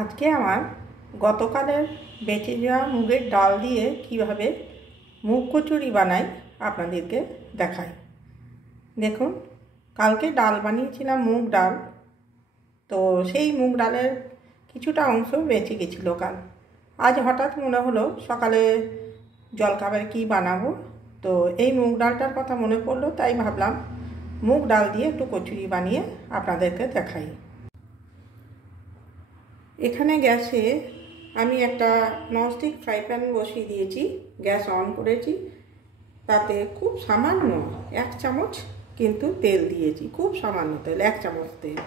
আজকে আমার গতকালের বেঁচে যাওয়া মুগের ডাল দিয়ে কিভাবে মুগ কচুরি বানাই আপনাদেরকে দেখাই। দেখুন, কালকে ডাল বানিয়েছিলাম মুগ ডাল, তো সেই মুগ ডালের কিছুটা অংশ বেঁচে গেছিলো কাল। আজ হঠাৎ মনে হলো সকালে জলখাবারে কি বানাবো, তো এই মুগ ডালটার কথা মনে পড়লো, তাই ভাবলাম মুগ ডাল দিয়ে একটু কচুরি বানিয়ে আপনাদেরকে দেখাই। এখানে গ্যাসে আমি একটা ননস্টিক ফ্রাই প্যান বসিয়ে দিয়েছি, গ্যাস অন করেছি। তাতে খুব সামান্য 1 চামচ কিন্তু তেল দিয়েছি, খুব সামান্য তেল, 1 চামচ তেল।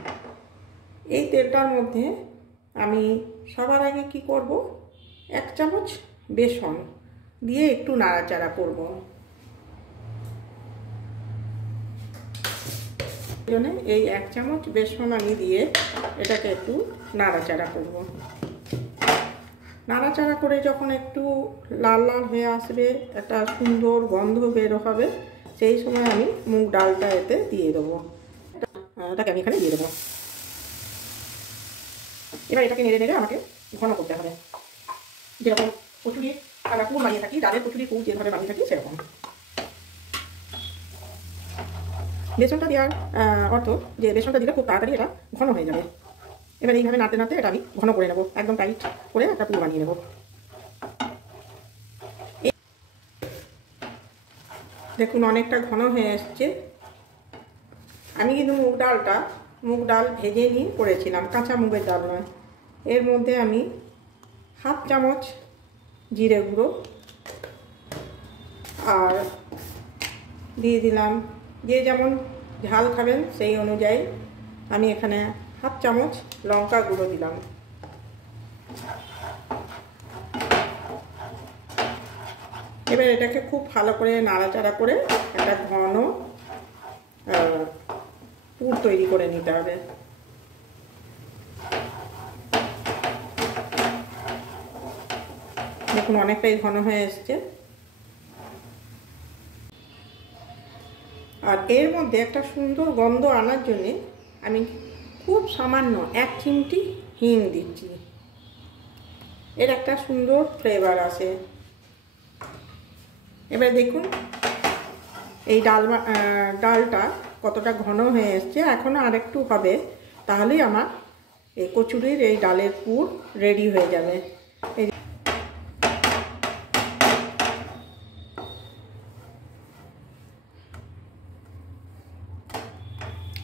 এই তেলটার মধ্যে আমি সবার আগে কি করব, 1 চামচ বেসন দিয়ে একটু নাড়াচাড়া করব। এই 1 চামচ বেসন আমি দিয়ে এটাকে একটু নাড়াচাড়া করব। নাড়াচাড়া করে যখন একটু লাল লাল হয়ে আসবে, একটা সুন্দর গন্ধ বের হবে, সেই সময় আমি মুগ ডালটা এতে দিয়ে দেবো। এটাকে আমি এখানে দিয়ে দেবো। এবার এটাকে নেড়ে নেড়ে আমাকে ঘন করতে হবে, যেরকম কচুরি আমরা পুর বানিয়ে থাকি, ডালের কচুরি পুর যেভাবে বানিয়ে থাকি সেরকম। বেসনটা দেওয়ার অর্থ যে বেসনটা দিলে খুব তাড়াতাড়ি এটা ঘন হয়ে যাবে। এবার এইভাবে নাড়তে নাড়তে এটা আমি ঘন করে নেবো, একদম টাইট করে একটা পুর বানিয়ে নেব। দেখুন, অনেকটা ঘন হয়ে এসছে। আমি কিন্তু মুগ ডাল ভেজে নিয়ে করেছিলাম, কাঁচা মুগের ডাল নয়। এর মধ্যে আমি 1/2 চামচ জিরে গুঁড়ো আর দিয়ে দিলাম, যে যেমন ঝাল খাবেন সেই অনুযায়ী আমি এখানে 1/2 চামচ লঙ্কা গুঁড়ো দিলাম। এবার এটাকে খুব ভালো করে নাড়াচাড়া করে একটা ঘন পুর তৈরি করে নিতে হবে। দেখুন, অনেকটাই ঘন হয়ে এসছে। আর এর মধ্যে একটা সুন্দর গন্ধ আনার জন্যে আমি খুব সামান্য 1 চিমটি হিং দিচ্ছি। এর একটা সুন্দর ফ্লেভার আসে। এবার দেখুন এই ডালটা কতটা ঘন হয়ে এসছে। এখনও আরেকটু হবে, তাহলেই আমার এই কচুরির এই ডালের পুর রেডি হয়ে যাবে।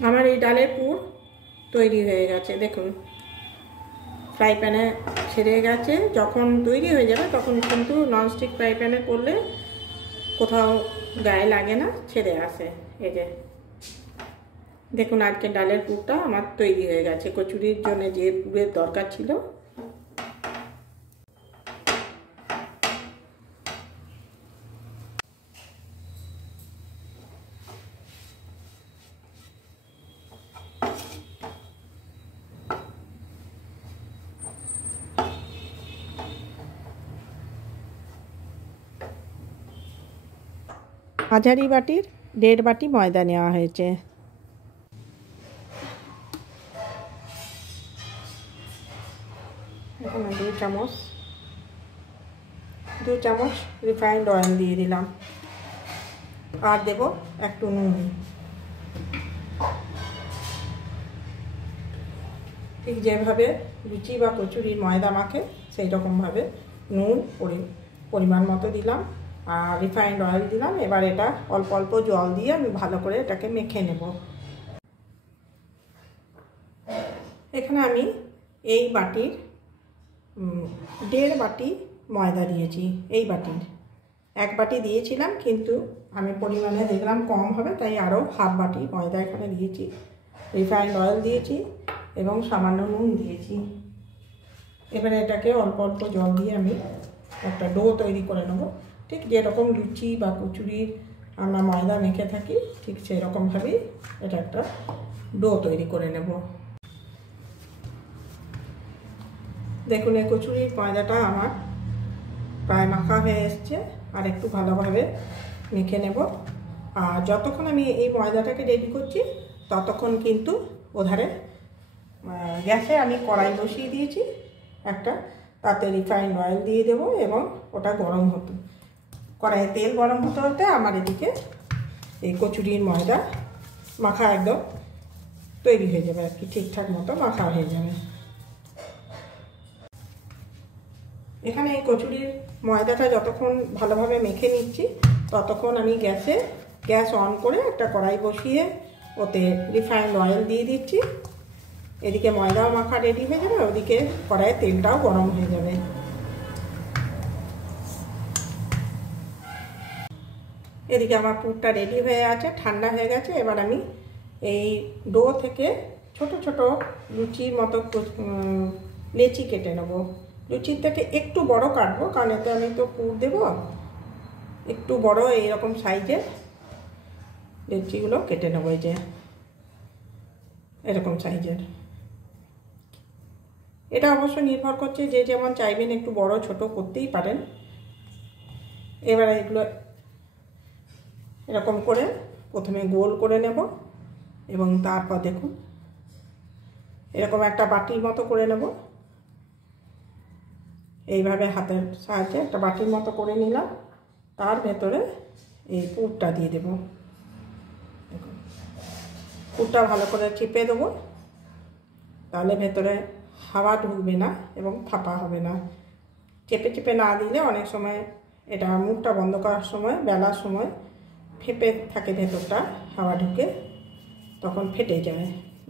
আমার এই ডালের পুর তৈরি হয়ে গেছে। দেখুন, ফ্রাই প্যানে ছেড়ে গেছে। যখন তৈরি হয়ে যাবে তখন কিন্তু ননস্টিক ফ্রাই প্যানে করলে কোথাও গায়ে লাগে না, ছেড়ে আসে। এই যে দেখুন, আজকে ডালের পুরটা আমার তৈরি হয়ে গেছে। কচুরির জন্য যে পুরের দরকার ছিল, মাঝারি বাটির 1.5 বাটি ময়দা নেওয়া হয়েছে। এখানে 2 চামচ রিফাইন্ড অয়েল দিয়ে দিলাম, আর দেব একটু নুন। ঠিক যেভাবে লুচি বা কচুরির ময়দা মাখে সেই রকমভাবে নুন পরিমাণ মতো দিলাম, আর রিফাইন্ড অয়েল দিলাম। এবার এটা অল্প অল্প জল দিয়ে আমি ভালো করে এটাকে মেখে নেব। এখানে আমি এই বাটির 1.5 বাটি ময়দা দিয়েছি। এই বাটির 1 বাটি দিয়েছিলাম, কিন্তু আমি পরিমাণে দেখলাম কম হবে, তাই আরও 1/2 বাটি ময়দা এখানে দিয়েছি। রিফাইন্ড অয়েল দিয়েছি এবং সামান্য নুন দিয়েছি। এবারে এটাকে অল্প অল্প জল দিয়ে আমি একটা ডো তৈরি করে নেব। ঠিক যেরকম লুচি বা কচুরির আমরা ময়দা মেখে থাকি, ঠিক সেই রকমভাবেই এটা একটা ডো তৈরি করে নেব। দেখুন, এই কচুরির ময়দাটা আমার প্রায় মাখা হয়ে এসছে, আর একটু ভালোভাবে মেখে নেব। আর যতক্ষণ আমি এই ময়দাটাকে রেডি করছি ততক্ষণ কিন্তু ওধারে গ্যাসে আমি কড়াই বসিয়ে দিয়েছি। একটা, তাতে রিফাইন্ড অয়েল দিয়ে দেবো এবং ওটা গরম হতো, কড়াইয়ে তেল গরম হতে হতে আমার এদিকে এই কচুরির ময়দা মাখা একদম তৈরি হয়ে যাবে আর কি, ঠিকঠাক মতো মাখা হয়ে যাবে। এখানে এই কচুরির ময়দাটা যতক্ষণ ভালোভাবে মেখে নিচ্ছি ততক্ষণ আমি গ্যাস অন করে একটা কড়াই বসিয়ে ওতে রিফাইন্ড অয়েল দিয়ে দিচ্ছি। এদিকে ময়দাও মাখা রেডি হয়ে যাবে, ওদিকে কড়াইয়ের তেলটাও গরম হয়ে যাবে। এদিকে আমার পুরটা রেডি হয়ে আছে, ঠান্ডা হয়ে গেছে। এবার আমি এই ডো থেকে ছোট ছোট লুচির মতো লেচি কেটে নেব। লুচির থেকে একটু বড় কাটবো, কারণ এতে আমি তো পুর দেবো। একটু বড় এইরকম সাইজের লেচিগুলো কেটে নেবো, এই যে এরকম সাইজের। এটা অবশ্য নির্ভর করছে যে যেমন চাইবেন, একটু বড় ছোট করতেই পারেন। এবার এগুলো এরকম করে প্রথমে গোল করে নেব এবং তারপর দেখুন এরকম একটা বাটির মতো করে নেব। এইভাবে হাতের সাহায্যে একটা বাটির মতো করে নিলাম, তার ভেতরে এই পুরটা দিয়ে দেব। দেখুন পুরটা ভালো করে চিপে দেবো, তাহলে ভেতরে হাওয়া ঢুকবে না এবং ফাঁপা হবে না। চেপে চেপে না দিলে অনেক সময় এটা মুখটা বন্ধ করার সময়, বেলার সময় ফেঁপে থাকে ভেতরটা, হাওয়া ঢুকে তখন ফেটে যায়।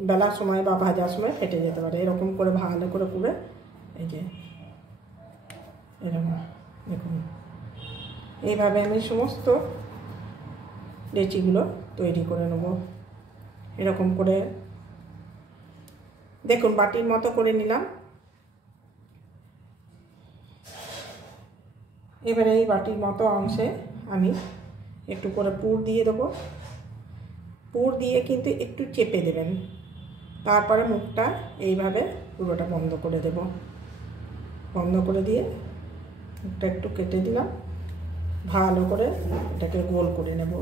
বেলার সময় বা ভাজার সময় ফেটে যেতে পারে। এরকম করে ভালো করে পুরে এই যে এরকম দেখুন, এইভাবে আমি সমস্ত লেচিগুলো তৈরি করে নেব। এরকম করে দেখুন বাটির মতো করে নিলাম। এবারে এই বাটির মতো অংশে আমি একটু করে পুর দিয়ে দেবো। পুর দিয়ে কিন্তু একটু চেপে দেবেন, তারপরে মুখটা এইভাবে পুরোটা বন্ধ করে দেব। বন্ধ করে দিয়ে মুখটা একটু কেটে দিলাম, ভালো করে এটাকে গোল করে নেব।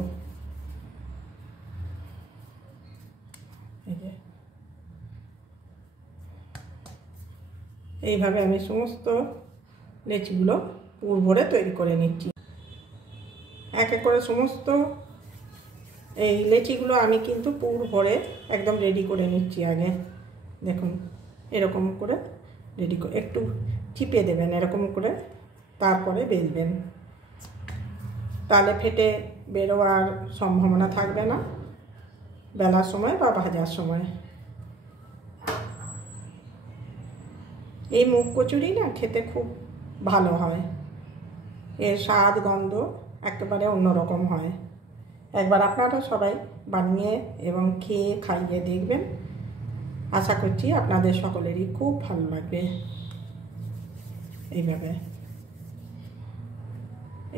এই যে এইভাবে আমি সমস্ত লেচিগুলো পুর ভরে তৈরি করে নিচ্ছি। এক এক করে সমস্ত এই লেচিগুলো আমি কিন্তু পুর ভরে একদম রেডি করে নিচ্ছি আগে। দেখুন এরকম করে রেডি করে একটু চিপে দেবেন এরকম করে, তারপরে বেলবেন। তাহলে ফেটে বেরোয়ার সম্ভাবনা থাকবে না বেলার সময় বা ভাজার সময়। এই মুগ কচুরি না খেতে খুব ভালো হয়, এর স্বাদ গন্ধ একেবারে অন্যরকম হয়। একবার আপনারা সবাই বানিয়ে এবং খেয়ে খাইয়ে দেখবেন, আশা করছি আপনাদের সকলেরই খুব ভালো লাগবে। এইভাবে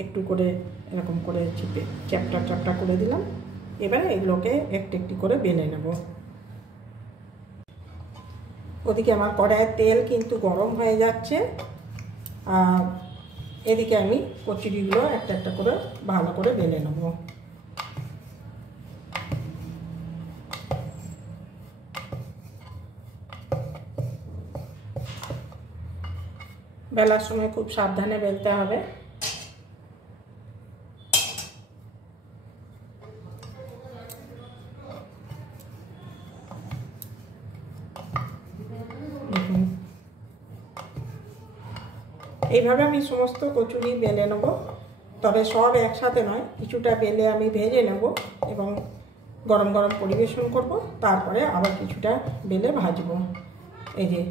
একটু করে এরকম করে চিপে চ্যাপটা চ্যাপটা করে দিলাম। এবারে এগুলোকে একটু একটু করে বেলে নেব। ওদিকে আমার কড়াইয়ের তেল কিন্তু গরম হয়ে যাচ্ছে, আর এদিকে আমি কচুরিগুলো একটা একটা করে ভালো করে বেলে নেব। বেলার সময় খুব সাবধানে বেলতে হবে। এইভাবে আমি সমস্ত কচুরি বেলে নেব, তবে সব একসাথে নয়, কিছুটা বেলে আমি ভেজে নেব এবং গরম গরম পরিবেশন করব। তারপরে আবার কিছুটা বেলে ভাজবো। এই যে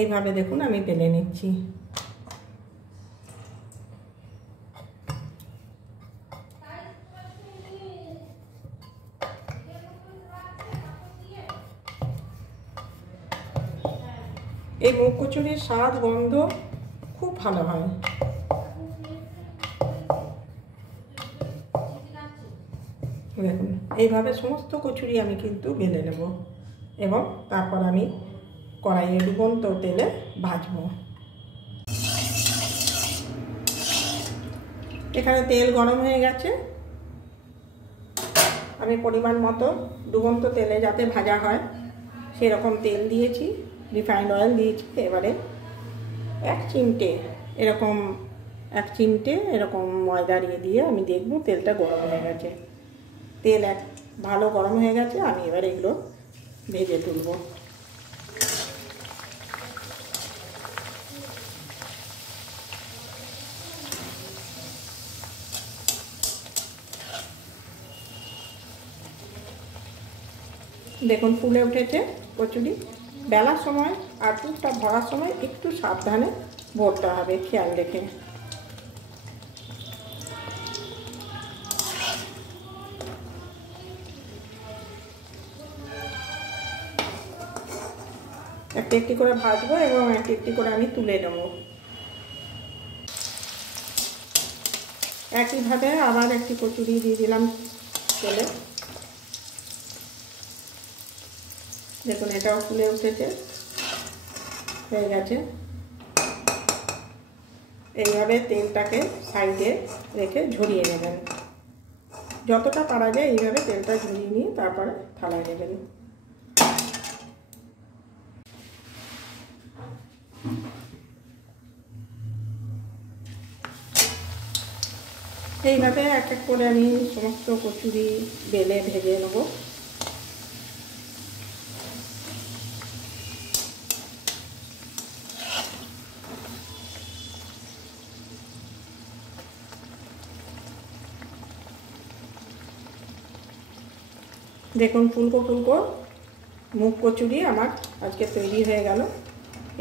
এইভাবে দেখুন আমি বেলে নিচ্ছি। এই মুগ কচুরির স্বাদ গন্ধ খুব ভালো হয়। দেখুন এইভাবে সমস্ত কচুরি আমি কিন্তু বেলে নেব এবং তারপর আমি কড়াইয়ে ডুবন্ত তেলে ভাজবো। এখানে তেল গরম হয়ে গেছে, আমি পরিমাণ মতো ডুবন্ত তেলে যাতে ভাজা হয় সেরকম তেল দিয়েছি, রিফাইন্ড অয়েল দিয়েছি। এবারে এক চিমটে এরকম ময়দা দিয়ে আমি দেখব তেলটা গরম হয়ে গেছে। তেল ভালো গরম হয়ে গেছে। আমি এবার এগুলো ভেজে তুলব। দেখুন ফুলে উঠেছে কচুরি। বেলার সময় আর পুরটা ভরার সময় একটু সাবধানে ভরতে হবে, খেয়াল রেখে। একটি একটি করে ভাজবো এবং একটি একটি করে আমি তুলে নেব। একইভাবে আবার একটি কচুরি দিয়ে দিলাম তেলে। দেখুন এটাও ফুলে উঠেছে, হয়ে গেছে। এইভাবে তেলটাকে সাইডে রেখে ঝরিয়ে নেবেন। যতটা পারা যায় এইভাবে তেলটা ঝরিয়ে নিয়ে তারপরে থালায় নেবেন। এইভাবে এক এক করে আমি সমস্ত কচুরি বেলে ভেজে নেব। দেখুন ফুলকো ফুলকো মুগ কচুরি আমার আজকে তৈরি হয়ে গেল।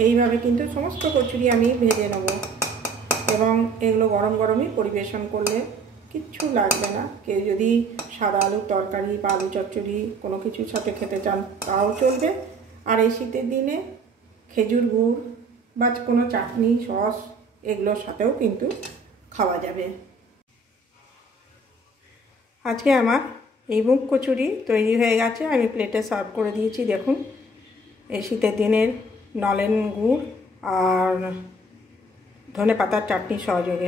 এইভাবে কিন্তু সমস্ত কচুরি আমি ভেজে নেব এবং এগুলো গরম গরমই পরিবেশন করলে কিচ্ছু লাগবে না। কেউ যদি সাদা আলুর তরকারি বা আলু চচ্চড়ি কোনো কিছুর সাথে খেতে চান তাও চলবে। আর এই শীতের দিনে খেজুর গুড় বা কোনো চাটনি সস এগুলোর সাথেও কিন্তু খাওয়া যাবে। আজকে আমার এই মুগ কচুরি তৈরি হয়ে গেছে। আমি প্লেটে সার্ভ করে দিয়েছি। দেখুন এই শীতের দিনের নলেন গুড় আর ধনেপাতার চাটনি সহযোগে।